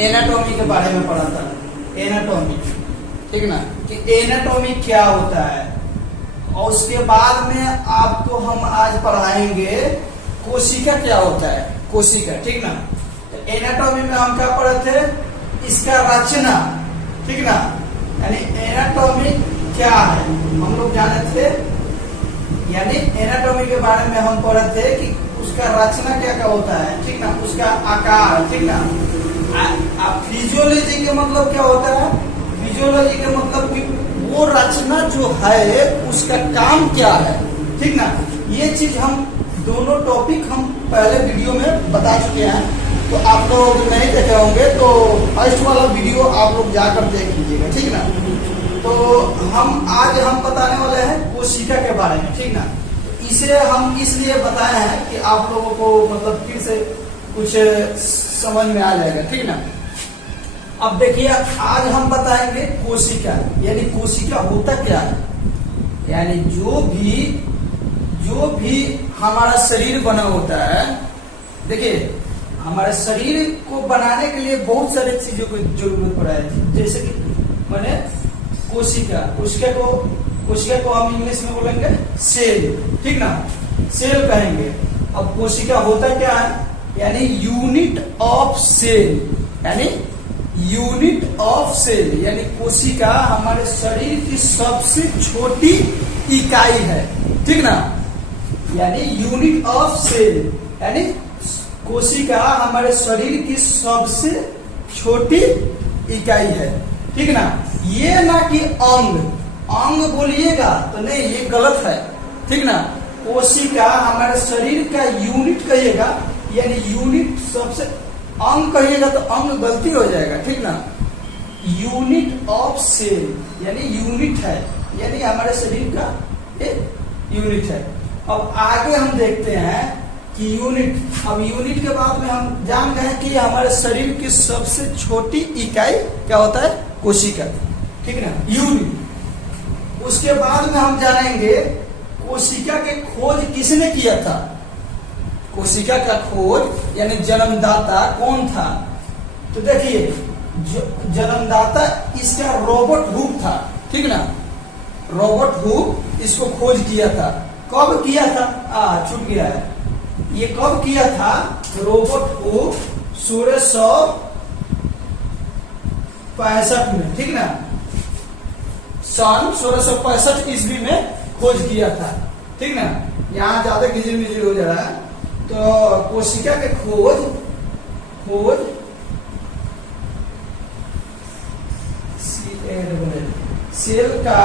Anatomy के बारे में पढ़ा था, एनाटॉमी, ठीक ना, कि एनाटॉमी क्या होता है। और उसके बाद में आपको हम आज पढ़ाएंगे कोशिका क्या होता है, कोशिका, ठीक ना। तो एनाटॉमी में हम क्या पढ़े थे, इसका रचना, ठीक ना, यानी एनाटॉमी क्या है हम लोग जाने थे, यानी एनाटॉमी के बारे में हम पढ़े थे कि उसका रचना क्या क्या होता है, ठीक ना, उसका आकार, ठीक ना। फिजियोलॉजी के मतलब क्या होता है, फिजियोलॉजी के मतलब कि वो रचना जो है उसका काम क्या है, ठीक ना। ये चीज हम दोनों टॉपिक हम पहले वीडियो में बता चुके हैं, तो आप लोग नहीं देखे होंगे तो फर्स्ट वाला वीडियो आप लोग जाकर देख लीजिएगा, ठीक ना। तो आज हम बताने वाले हैं कोशिका के बारे में, ठीक ना। इसे हम इसलिए बताए हैं कि आप लोगों को मतलब फिर से कुछ समझ में आ जाएगा, ठीक ना। अब देखिए, आज हम बताएंगे कोशिका, यानी कोशिका होता क्या है, यानी जो भी हमारा शरीर बना होता है। देखिए, हमारे शरीर को बनाने के लिए बहुत सारे चीजों की जरूरत पड़ा है, जैसे कि मैंने कोशिका को हम इंग्लिश में बोलेंगे सेल, ठीक ना, सेल कहेंगे। अब कोशिका होता क्या है, यानी यूनिट ऑफ सेल, यानी यूनिट ऑफ सेल, यानी कोशिका हमारे शरीर की सबसे छोटी इकाई है, ठीक ना, यानी यूनिट ऑफ सेल, यानी कोशिका हमारे शरीर की सबसे छोटी इकाई है, ठीक ना। ये ना कि अंग बोलिएगा तो नहीं, ये गलत है, ठीक ना। कोशिका हमारे शरीर का यूनिट कहिएगा, यानी यूनिट सबसे, अंग कहिएगा तो अंग गलती हो जाएगा, ठीक ना। यूनिट ऑफ सेल यानी यूनिट है, यानी हमारे शरीर का एक यूनिट है। अब आगे हम देखते हैं कि यूनिट, अब यूनिट के बाद में हम जान गए कि हमारे शरीर की सबसे छोटी इकाई क्या होता है, कोशिका, ठीक ना, यूनिट। उसके बाद में हम जानेंगे कोशिका के खोज किसने किया था, कोशिका का खोज यानी जन्मदाता कौन था। तो देखिए, जन्मदाता इसका रॉबर्ट हुक था, ठीक ना, रॉबर्ट हुक इसको खोज किया था। कब किया था, छूट गया है, ये कब किया था, रॉबर्ट हुक 1665 में, ठीक ना, सन 1665 ईस्वी में खोज किया था, ठीक ना। यहाँ ज्यादा गिजिर मिजिर हो जा रहा है, तो कोशिका के खोज सेल का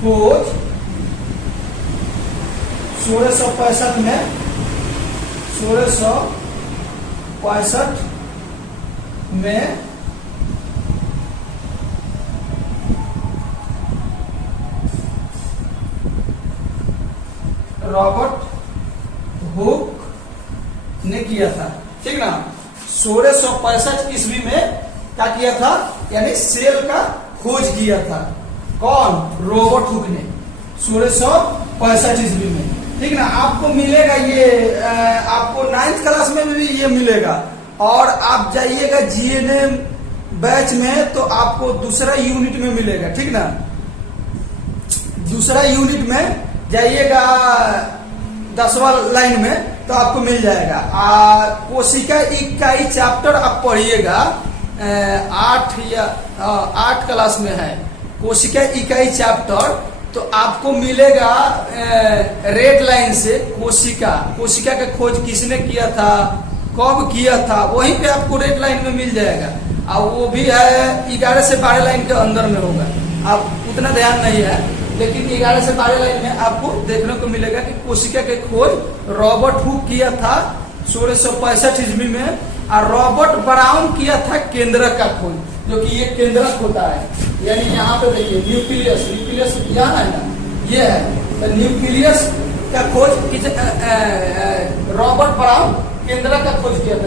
खोज 1665 में रॉबर्ट हुक ने किया था, ठीक ना। 1665 ईस्वी में क्या किया था, यानी सेल का खोज किया था, कौन, रॉबर्ट हुक ने 1665 ईस्वी में, ठीक ना। आपको मिलेगा ये, आपको 9th क्लास में भी ये मिलेगा, और आप जाइएगा जीएनएम बैच में तो आपको दूसरा यूनिट में मिलेगा, ठीक ना। दूसरा यूनिट में जाइएगा 10वां लाइन में तो आपको मिल जाएगा। कोशिका इकाई चैप्टर आप पढ़िएगा, 8 क्लास में है कोशिका इकाई चैप्टर, तो आपको मिलेगा रेड लाइन से कोशिका का खोज किसने किया था, कब किया था, वहीं पे आपको रेड लाइन में मिल जाएगा। और वो भी है 11 से 12 लाइन के अंदर में होगा, आप उतना ध्यान नहीं है, लेकिन 11 से 12 लाइन में आपको देखने को मिलेगा कि कोशिका के खोज रॉबर्ट हुक किया था 1665 ईस्वी में, और रॉबर्ट ब्राउन किया था केंद्रक का खोज, जो कि ये केंद्रक होता है, यानी यहाँ पे देखिए न्यूक्लियस यहाँ है ना, ये है, तो न्यूक्लियस का खोज रॉबर्ट ब्राउन केंद्रक का खोज किया था,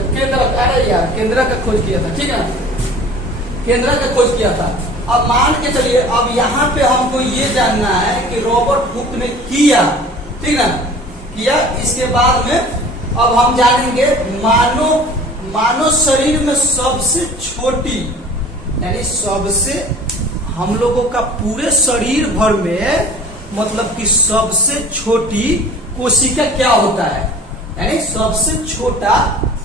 केंद्रक का खोज किया था, ठीक है, केंद्रक का खोज किया था। अब मान के चलिए, अब यहाँ पे हमको ये जानना है कि रॉबर्ट हुक ने किया, ठीक ना, किया, इसके बाद में अब हम जानेंगे मानव शरीर में सबसे छोटी, यानी सबसे, हम लोगों का पूरे शरीर भर में मतलब कि सबसे छोटी कोशिका क्या होता है, यानी सबसे छोटा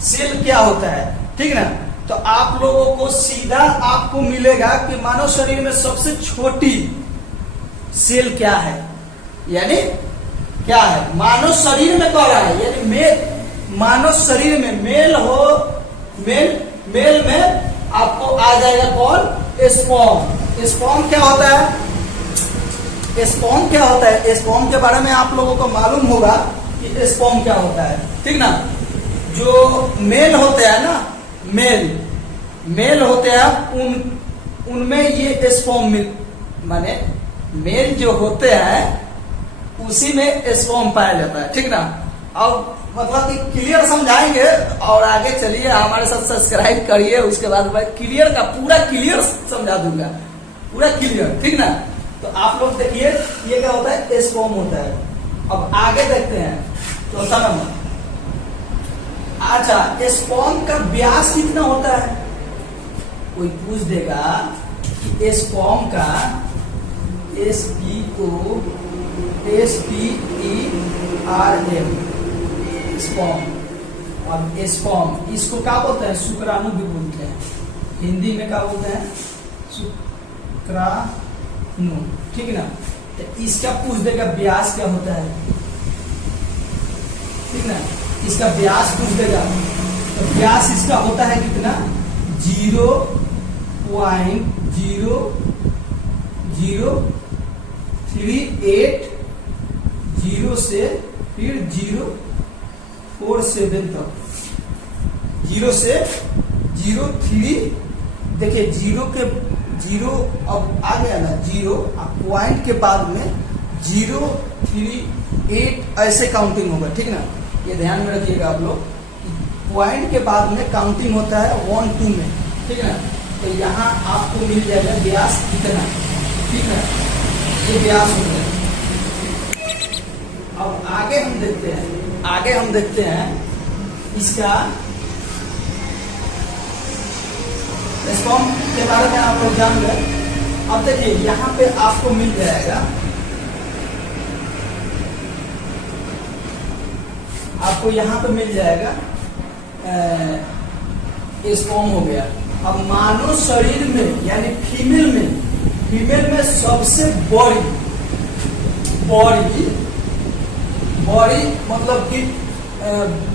सेल क्या होता है, ठीक ना। तो आप लोगों को सीधा आपको मिलेगा कि मानव शरीर में सबसे छोटी सेल क्या है, यानी क्या है मानव शरीर में कह रहा है, यानी मेल, मानव शरीर में मेल हो, मेल में आपको आ जाएगा कौन, स्पर्म। स्पर्म क्या होता है, स्पर्म क्या होता है, स्पर्म के बारे में आप लोगों को मालूम होगा कि स्पर्म क्या होता है, ठीक ना। जो मेल होते हैं ना, मेल होते हैं, उनमें ये स्पर्म माने मेल जो होते हैं उसी में स्पर्म पाया जाता है, ठीक ना। अब मतलब कि क्लियर समझाएंगे और आगे चलिए, हमारे साथ सब्सक्राइब करिए, उसके बाद मैं क्लियर का पूरा क्लियर समझा दूंगा, पूरा क्लियर, ठीक ना। तो आप लोग देखिए ये क्या होता है, स्पर्म होता है। अब आगे देखते हैं चौथा नंबर। अच्छा, स्पर्म का व्यास कितना होता है, कोई पूछ देगा कि स्पर्म का SPORM स्पर्म, और स्पर्म इसको क्या बोलते हैं, शुक्राणु भी बोलते हैं, हिंदी में क्या बोलते हैं, शुक्राणु, ठीक ना। तो इसका पूछ देगा व्यास क्या होता है, ठीक ना, इसका व्यास पूछ देगा। तो व्यास इसका होता है कितना, 0.0038 से फिर 047 तक, 0 से 03, देखिए 0 अब आ गया ना, 0 पॉइंट के बाद में 038 ऐसे काउंटिंग होगा, ठीक ना। ये ध्यान में रखिएगा आप लोग, पॉइंट के बाद में काउंटिंग होता है 1 2 में, ठीक है। तो यहाँ आपको मिल जाएगा व्यास कितना, ठीक है, ये व्यास हो गया। अब आगे हम देखते हैं इसका स्पर्म के बारे में आप लोग जान गए। अब देखिए यहाँ पे आपको मिल जाएगा, आपको यहाँ पे मिल जाएगा स्पर्म हो गया। अब मानव शरीर में यानी फीमेल में सबसे बड़ी मतलब कि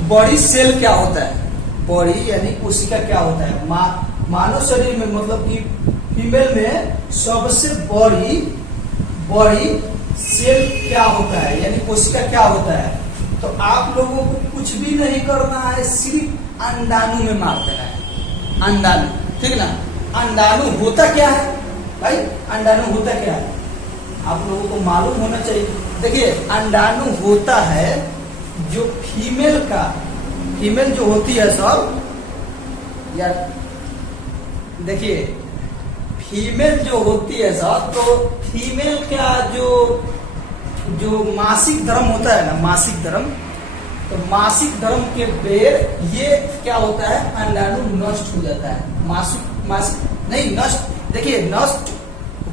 बड़ी सेल क्या होता है, बड़ी यानी कोशिका क्या होता है, मानव शरीर में मतलब कि फीमेल में सबसे बड़ी सेल क्या होता है, यानी कोशिका क्या होता है। तो आप लोगों को कुछ भी नहीं करना है, सिर्फ अंडाणु में मार देना है, अंडाणु, ठीक ना। अंडाणु होता क्या है भाई, अंडाणु होता क्या है आप लोगों को मालूम होना चाहिए। देखिए अंडाणु होता है जो फीमेल जो होती है सब यार, देखिए फीमेल जो होती है सब, तो फीमेल का जो मासिक धर्म होता है ना, मासिक धर्म, तो मासिक धर्म के बेर ये क्या होता है, अंडाणु नष्ट हो जाता है, मासिक नहीं नष्ट, देखिए नष्ट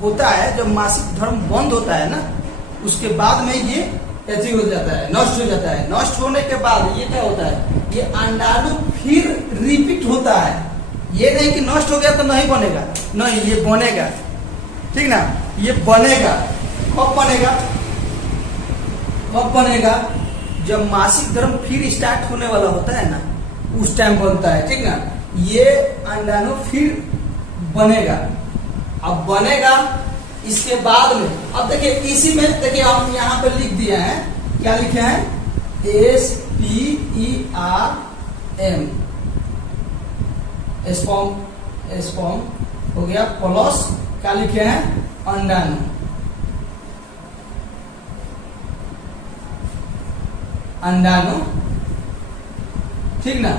होता है जब मासिक धर्म बंद होता है ना, उसके बाद में ये ऐसे हो जाता है, नष्ट हो जाता है। नष्ट होने के बाद ये क्या होता है, ये अंडाणु फिर रिपीट होता है। ये नहीं कि नष्ट हो गया तो नहीं बनेगा, नहीं, ये बनेगा, ठीक ना। ये बनेगा, कब बनेगा जब मासिक धर्म फिर स्टार्ट होने वाला होता है ना, उस टाइम बनता है, ठीक ना। ये अंडाणु फिर बनेगा। अब बनेगा इसके बाद में, अब देखिए इसी में देखिए हम यहाँ पे लिख दिए हैं, क्या लिखे हैं, SPERM स्पर्म हो गया, प्लस क्या लिखे हैं, अंडाणु, ठीक ना,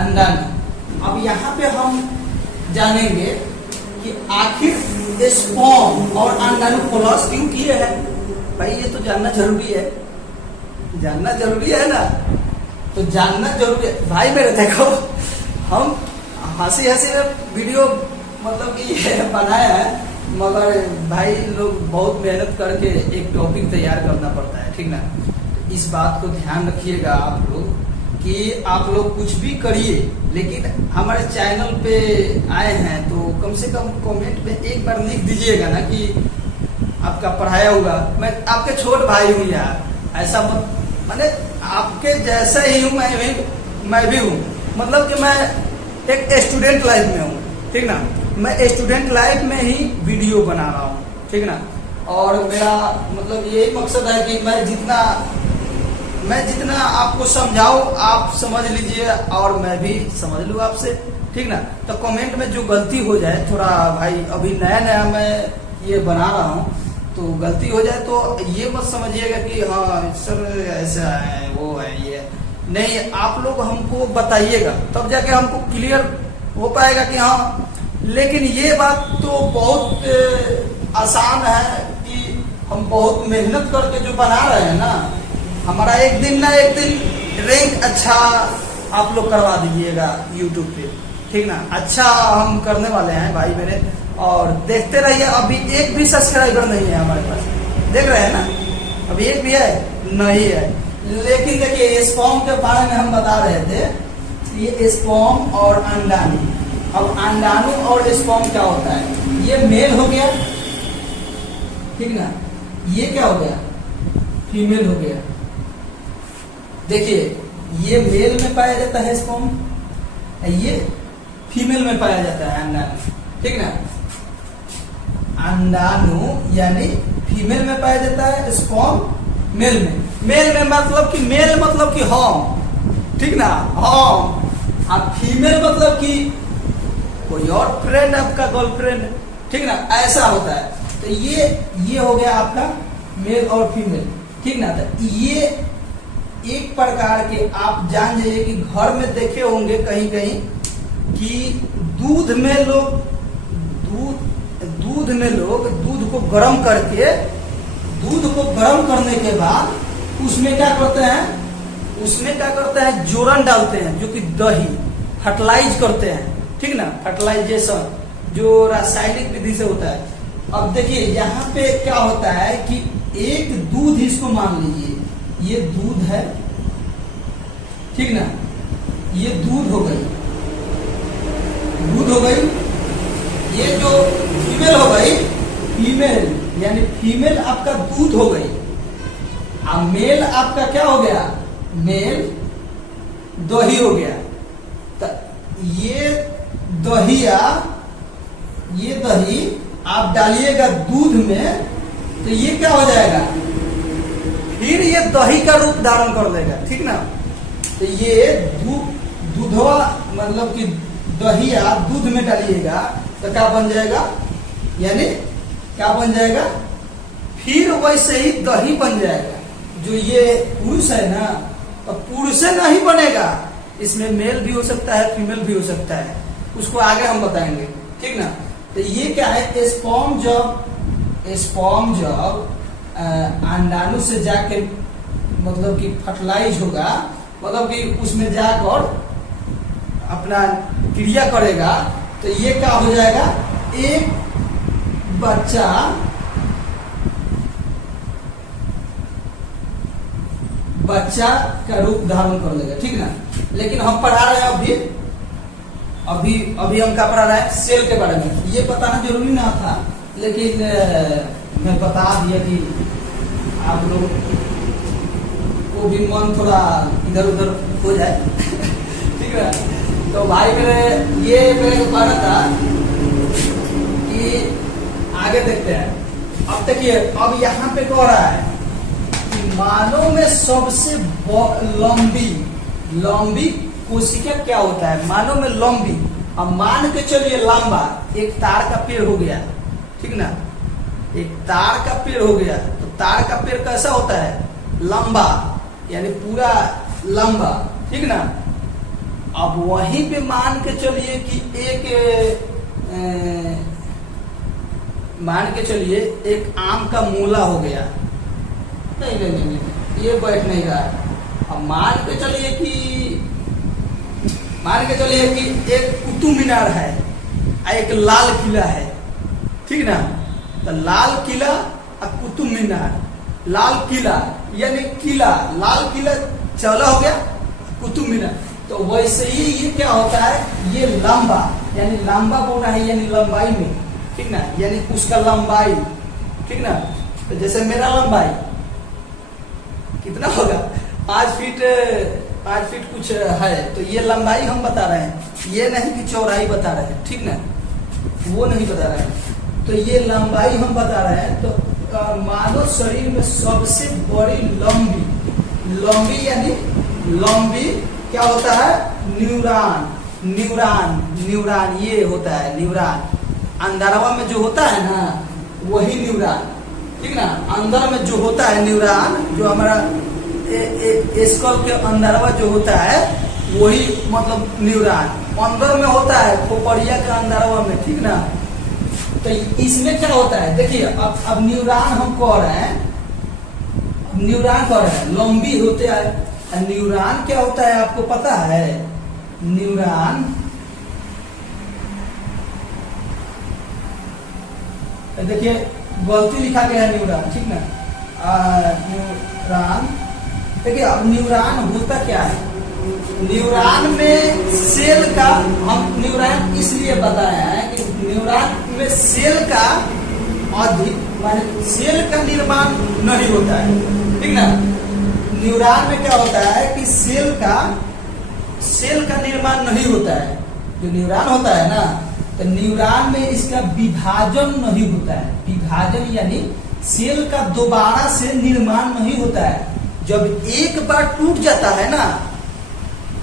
अंडाणु। अब यहाँ पे हम जानेंगे कि आखिर स्पर्म और अंडाणु प्लस क्यों किए हैं, भाई ये तो जानना जरूरी है ना, तो जानना जरूरी है भाई मेरे। देखो हम हंसी हंसी में वीडियो मतलब कि बनाया है, मगर भाई लोग बहुत मेहनत करके एक टॉपिक तैयार करना पड़ता है, ठीक ना। इस बात को ध्यान रखिएगा आप लोग कि आप लोग कुछ भी करिए, लेकिन हमारे चैनल पे आए हैं तो कम से कम कमेंट में एक बार लिख दीजिएगा ना कि आपका पढ़ाया हुआ, मैं आपके छोट भाई हूँ यार, ऐसा मत, माने आपके जैसा ही हूँ, मैं भी हूँ, मतलब कि मैं एक स्टूडेंट लाइफ में हूँ, ठीक ना। मैं स्टूडेंट लाइफ में ही वीडियो बना रहा हूँ, ठीक ना। और मेरा मतलब यही मकसद है कि मैं जितना आपको समझाऊं आप समझ लीजिए और मैं भी समझ लूँ आपसे, ठीक ना। तो कमेंट में जो गलती हो जाए, थोड़ा भाई अभी नया मैं ये बना रहा हूँ, तो गलती हो जाए तो ये मत समझिएगा कि हाँ सर ऐसा है वो है ये नहीं, आप लोग हमको बताइएगा तब जाके हमको क्लियर हो पाएगा कि हाँ। लेकिन ये बात तो बहुत आसान है कि हम बहुत मेहनत करके जो बना रहे हैं ना, हमारा एक दिन ना एक दिन रैंक अच्छा आप लोग करवा दीजिएगा यूट्यूब पे, ठीक ना। अच्छा हम करने वाले हैं भाई मेरे, और देखते रहिए। अभी एक भी सब्सक्राइबर नहीं है हमारे पास, देख रहे हैं ना, अभी एक भी है नहीं है। लेकिन देखिए स्पॉम के बारे में हम बता रहे थे, ये स्पॉम और अंडाणु। अब अंडाणु और स्पॉम क्या होता है, ये मेल हो गया, ठीक ना, ये क्या हो गया, फीमेल हो गया। देखिए ये मेल में पाया जाता है स्पॉम, ये फीमेल में पाया जाता है अंडाणु, ठीक ना। अंडाणु यानी फीमेल में पाया जाता है, स्पॉम मेल में। मेल में मतलब कि मेल मतलब कि हम, ठीक ना, हम। अब फीमेल मतलब कि कोई और फ्रेंड, आपका गर्लफ्रेंड, ठीक ना, ऐसा होता है। तो ये हो गया आपका मेल और फीमेल, ठीक ना। तो ये एक प्रकार के आप जान जाइए कि घर में देखे होंगे कहीं कहीं कि दूध में लोग दूध को गर्म करके, दूध को गर्म करने के बाद उसमें क्या करते हैं, जोरन डालते हैं, जो कि दही फर्टिलाइज करते हैं, ठीक ना, फर्टिलाइजेशन जो रासायनिक विधि से होता है। अब देखिए यहाँ पे क्या होता है कि एक दूध, इसको मान लीजिए ये दूध है, ठीक ना, ये दूध हो गई, ये जो फीमेल हो गई, फीमेल यानी फीमेल आपका दूध हो गई, अब मेल आपका क्या हो गया, मेल दही हो गया। तो ये दही आप डालिएगा दूध में, तो ये क्या हो जाएगा, फिर ये दही का रूप धारण कर लेगा, ठीक ना। तो ये दूधवा मतलब कि दही आप दूध में डालिएगा तो क्या बन जाएगा, यानी क्या बन जाएगा, फिर वैसे ही दही बन जाएगा। जो ये पुरुष है ना, तो पुरुष से नहीं बनेगा, इसमें मेल भी हो सकता है, फीमेल भी हो सकता है, उसको आगे हम बताएंगे, ठीक ना। तो ये क्या है, स्पर्म जब अंडाणु से जाके मतलब कि फर्टिलाइज होगा, मतलब कि उसमें जाकर अपना क्रिया करेगा, तो ये क्या हो जाएगा, एक बच्चा का रूप धारण कर लेगा, ठीक ना। लेकिन हम पढ़ा रहे हैं अभी हम क्या पढ़ा रहे हैं, सेल के बारे में। ये बताना जरूरी ना था, लेकिन मैं बता दिया कि आप लोग को भी मन थोड़ा इधर उधर हो जाए ठीक है। तो भाई मेरे को कहना था कि आगे देखते हैं। अब देखिए, अब यहाँ पे कह रहा है कि मानव में सबसे लंबी कोशिका क्या होता है, मानव में लंबी। अब मान के चलिए लंबा, एक तार का पेड़ हो गया, ठीक ना, एक तार का पेड़ हो गया। तो तार का पेड़ कैसा होता है, लंबा, यानी पूरा लंबा, ठीक ना। अब वहीं पे मान के चलिए कि मान के चलिए एक आम का मूला हो गया। नहीं, ये बैठ नहीं रहा है। अब मान के चलिए कि मान के चलिए कि एक कुतुब मीनार है और एक लाल किला है, ठीक ना। तो लाल किला और कुतुब मीनार, लाल किला यानी किला, लाल किला चौला हो गया, कुतुब मीनार। तो वैसे ही ये क्या होता है, ये लंबा यानी लंबा बोल रहा है यानी लंबाई में, ठीक ना, यानी उसका लंबाई, ठीक ना। तो जैसे मेरा लंबाई कितना होगा, 5 फीट कुछ है, तो ये लंबाई हम बता रहे हैं, ये नहीं कि चौड़ाई बता रहे हैं, ठीक ना, वो नहीं बता रहे हैं। तो ये लंबाई हम बता रहे हैं। तो मानव शरीर में सबसे बड़ी लंबी यानी लंबी क्या होता है, न्यूरॉन ये होता है न्यूरॉन। अंदरवा में जो होता है ना वही न्यूरॉन, ठीक ना। अंदर में जो होता है न्यूरॉन, जो हमारा स्कल के अंदरवा जो होता है वही मतलब न्यूरॉन अंदर में होता है, खोपड़िया के अंदरवा में, ठीक ना। तो इसमें क्या होता है, देखिए अब न्यूरॉन हम कह रहे हैं, लंबी होते हैं। न्यूरॉन क्या होता है आपको पता है, न्यूरॉन देखिए गलती लिखा गया है न्यूरॉन, ठीक ना। न्यूरॉन देखिए, अब न्यूरॉन होता क्या है, न्यूरॉन में सेल का, हम न्यूरॉन इसलिए बताया है कि न्यूरॉन में सेल का अधिक माने सेल का निर्माण नहीं होता है, ठीक ना। न्यूरॉन में क्या होता है कि सेल का निर्माण नहीं होता है। जो न्यूरॉन होता है ना, तो न्यूरॉन में इसका विभाजन नहीं होता है। विभाजन यानी सेल का दोबारा से निर्माण नहीं होता है। जब एक बार टूट जाता है ना,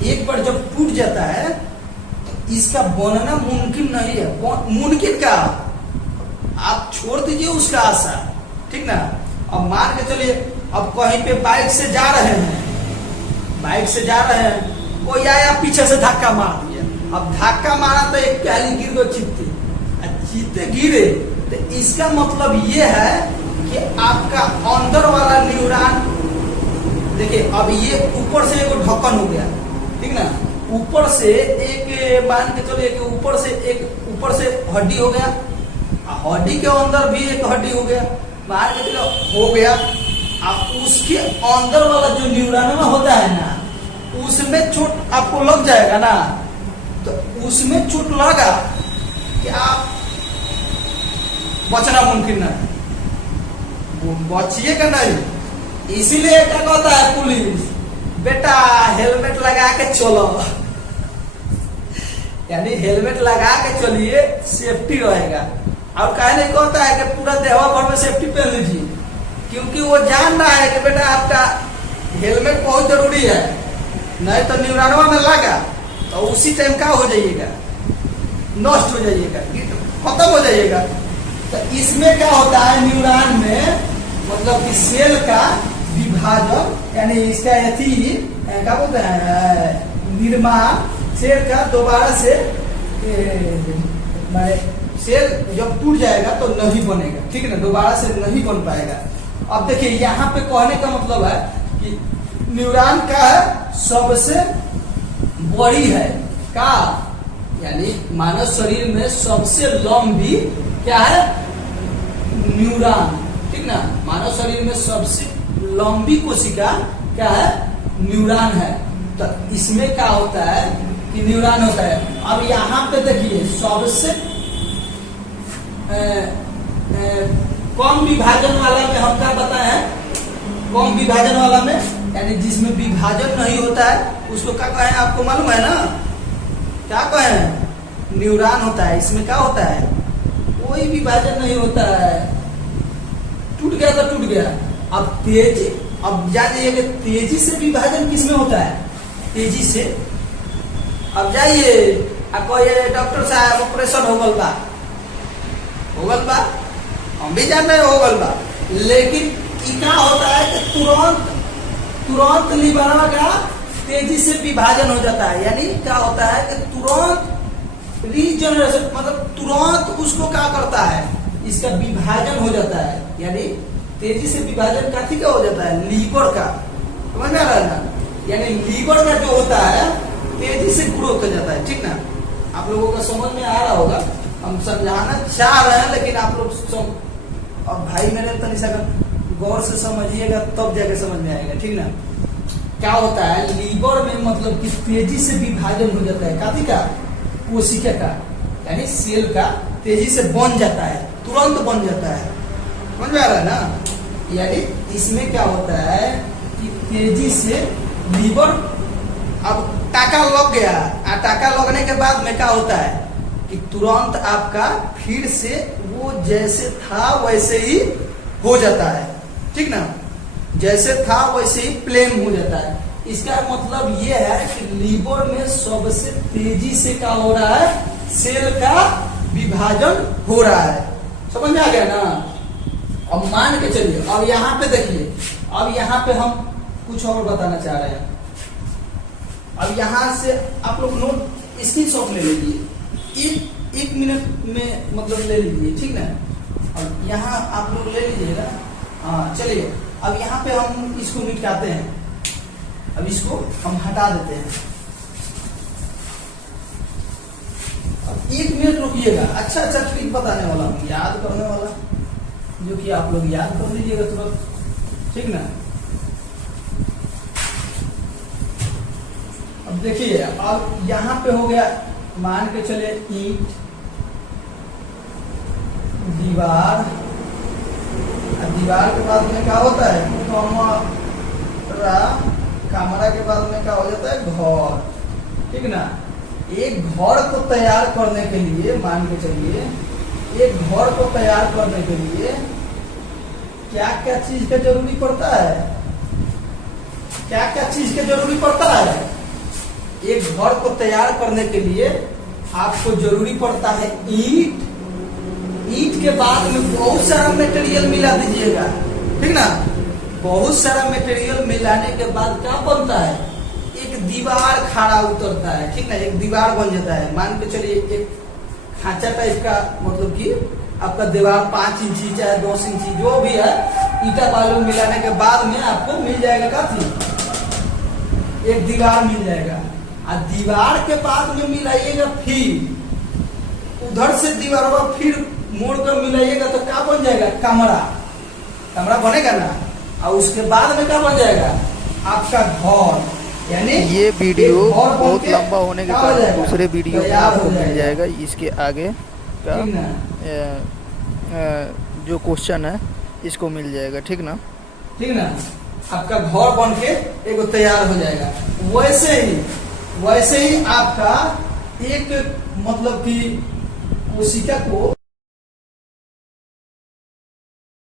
एक बार जब टूट जाता है तो इसका बनना मुमकिन नहीं है। मुमकिन का आप छोड़ दीजिए उसका आशा, ठीक ना। अब मान के चलिए, अब कहीं पे बाइक से जा रहे हैं, कोई आया पीछे से धक्का मार दिया। अब धक्का मारा तो एक प्याली गिर गई चित्ते गिरे, तो इसका मतलब ये है कि आपका अंदर वाला न्यूरॉन, देखिए अब ये ऊपर से एक ढक्कन हो गया, ठीक ना। ऊपर से एक मान के चलिए कि ऊपर से हड्डी हो गया, हड्डी के अंदर भी एक हड्डी हो गया, मान के चलो हो गया। अब उसके अंदर वाला जो न्यूरॉन होता है ना, उसमें चोट आपको लग जाएगा ना, तो उसमें चोट लगा कि आप बचना मुमकिन नहीं, बचिएगा नहीं। इसीलिए क्या कहता है पुलिस, बेटा हेलमेट लगा के चलो, यानी हेलमेट लगा के चलिए, सेफ्टी रहेगा। और कहे नहीं कहता है कि पूरा देहवा भर में सेफ्टी पहन लीजिए, क्योंकि वो जान रहा है कि बेटा आपका हेलमेट बहुत जरूरी है, नहीं तो न्यूरॉनवा में लगा तो उसी टाइम क्या हो जाइएगा, नष्ट हो जाइएगा, खत्म हो जाइएगा। तो इसमें क्या होता है, न्यूरॉन में मतलब कि सेल का विभाजन यानी इसका यथी क्या बोलते हैं, निर्माण, सेल का दोबारा से सेल जब टूट जाएगा तो नहीं बनेगा, ठीक है ना, दोबारा से नहीं बन पाएगा। अब देखिए यहाँ पे कहने का मतलब है कि न्यूरॉन का है सबसे बड़ी है का, यानी मानव शरीर में सबसे लंबी क्या है, न्यूरॉन, ठीक ना। मानव शरीर में सबसे लंबी कोशिका क्या है, न्यूरॉन है। तो इसमें क्या होता है कि न्यूरॉन होता है। अब यहाँ पे देखिए सबसे कम विभाजन वाला में हम क्या बताए हैं, कम विभाजन वाला में यानी जिसमें विभाजन नहीं होता है उसको क्या कहें, आपको मालूम है ना, क्या कहें, न्यूरॉन होता है। इसमें क्या होता है, कोई विभाजन नहीं होता है, टूट गया तो टूट गया। अब जानिए कि तेजी से विभाजन किसमें होता है, तेजी से। अब जाइए आपको ये डॉक्टर साहब ऑपरेशन हो गल बा, हम भी जान रहे हो गल बा, लेकिन क्या होता है कि तुरंत लिबरवा का तेजी से विभाजन हो जाता है। यानी क्या होता है कि तुरंत रीजनरेशन, मतलब तुरंत उसको क्या करता है, इसका विभाजन हो जाता है। यानी तेजी से विभाजन काफी क्या हो जाता है, लीवर का, समझ में आ रहा है ना। यानी लीवर का जो होता है तेजी से ग्रोथ हो जाता है, ठीक ना। आप लोगों का समझ में आ रहा होगा, हम समझाना चाह रहे हैं लेकिन आप लोग अब भाई मेरे तनिषा गौर से समझिएगा तब जाके समझ में आएगा, ठीक ना। क्या होता है लीवर में, मतलब कि तेजी से विभाजन हो जाता है काफी का कोशिका का, यानी सेल का तेजी से बन जाता है, तुरंत बन जाता है, समझ में आ रहा है ना। यानी इसमें क्या होता है कि तेजी से लीवर, अब टाका लग गया, टाका लगने के बाद में क्या होता है कि तुरंत आपका फिर से वो जैसे था वैसे ही हो जाता है, ठीक ना। जैसे था वैसे ही प्लेन हो जाता है। इसका मतलब ये है कि लीवर में सबसे तेजी से क्या हो रहा है, सेल का विभाजन हो रहा है, समझ में आ गया ना। अब मान के चलिए, अब यहाँ पे देखिए, अब यहाँ पे हम कुछ और बताना चाह रहे हैं। अब यहाँ से आप लोग नोट स्क्रीनशॉट ले लीजिए, एक मिनट में मतलब ले लीजिए, ठीक ना। अब यहाँ आप लोग ले लीजिएगा। हाँ चलिए, अब यहाँ पे हम इसको मिटाते हैं, अब इसको हम हटा देते हैं। अब 1 मिनट रुकिएगा, अच्छा ट्रिक बताने वाला हूँ, याद करने वाला, जो कि आप लोग याद कर लीजिएगा तुरंत, ठीक ना। अब देखिए, अब यहाँ पे हो गया, मान के चले ईंट, दीवार, दीवार के बाद में क्या होता है कमरा के बाद में क्या हो जाता है घर, ठीक ना। एक घर को तैयार करने के लिए, मान के चलिए, एक घर को तैयार करने के लिए क्या क्या चीज का जरूरी पड़ता है, क्या क्या चीज का जरूरी पड़ता है। एक घर को तैयार करने के लिए आपको जरूरी पड़ता है ईंट, ईंट के बाद में बहुत सारा मटेरियल मिला दीजिएगा, ठीक ना। बहुत सारा मटेरियल मिलाने के बाद क्या बनता है, एक दीवार खड़ा उतरता है, ठीक ना। एक दीवार बन जाता है, मान के चलिए एक खांचा टाइप का, मतलब कि आपका दीवार 5 इंची चाहे 10 इंची जो भी है, ईटा बालू मिलाने के बाद में आपको मिल जाएगा काफी, एक दीवार मिल जाएगा। और दीवार के बाद में मिलाइएगा, फिर उधर से दीवार फिर मोड़ कर मिलाइएगा तो क्या बन जाएगा, कमरा, कमरा बनेगा ना। और उसके बाद में क्या बन जाएगा, आपका घर। यानी ये वीडियो बहुत लंबा होने के कारण दूसरे वीडियो में आपको मिल जाएगा, इसके आगे का जो क्वेश्चन है इसको मिल जाएगा, ठीक ना, ठीक ना। आपका घर बन के एक तैयार हो जाएगा। वैसे ही आपका एक, मतलब कि कोशिका को